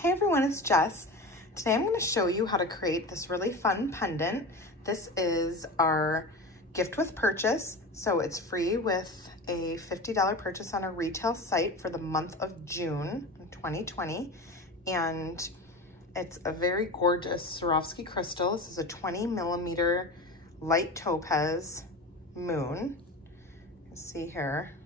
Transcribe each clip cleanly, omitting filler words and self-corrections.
Hey everyone, it's Jess. Today I'm going to show you how to create this really fun pendant. This is our gift with purchase, so it's free with a $50 purchase on a retail site for the month of June 2020. And it's a very gorgeous Swarovski crystal. This is a 20mm light topaz moon. You can see here,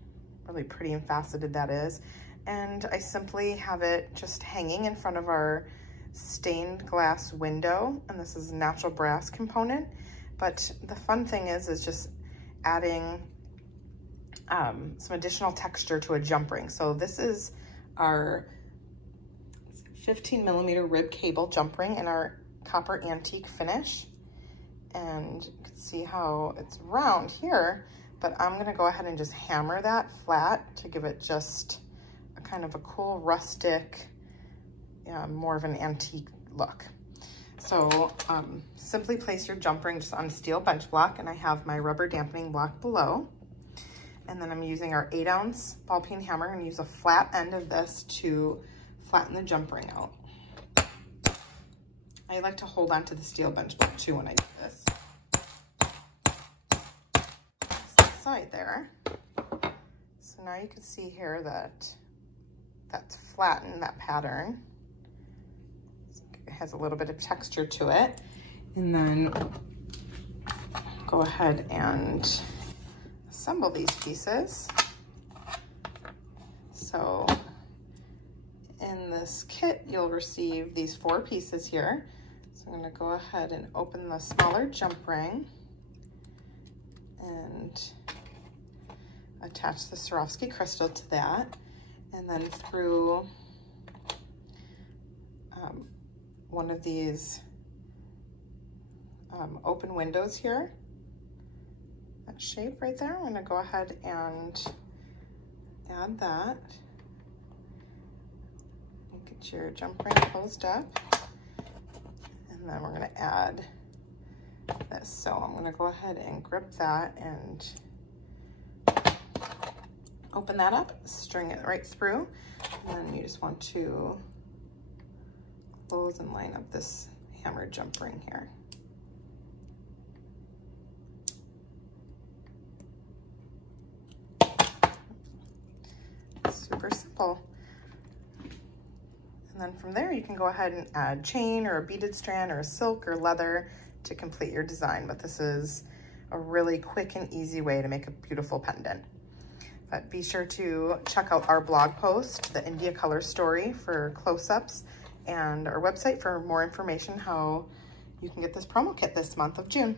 really pretty and faceted that is. And I simply have it just hanging in front of our stained glass window. And this is a natural brass component. But the fun thing is just adding some additional texture to a jump ring. So this is our 15mm rib cable jump ring in our copper antique finish. And you can see how it's round here, but I'm gonna go ahead and just hammer that flat to give it just a kind of a cool rustic, more of an antique look. So simply place your jump ring just on a steel bench block, and I have my rubber dampening block below. And then I'm using our 8-ounce ball peen hammer and use a flat end of this to flatten the jump ring out. I like to hold on to the steel bench block too when I do this. That's the side there. So now you can see here that that's flattened, that pattern. It has a little bit of texture to it. And then go ahead and assemble these pieces. So in this kit, you'll receive these 4 pieces here. So I'm gonna go ahead and open the smaller jump ring and attach the Swarovski crystal to that. And then through one of these open windows here, that shape right there, I'm gonna go ahead and add that. Get your jump ring closed up. And then we're gonna add this. So I'm gonna go ahead and grip that and open that up, string it right through. And then you just want to close and line up this hammered jump ring here. Super simple. And then from there, you can go ahead and add chain or a beaded strand or a silk or leather to complete your design. But this is a really quick and easy way to make a beautiful pendant. But be sure to check out our blog post, the India Color Story, for close-ups, and our website for more information how you can get this promo kit this month of June.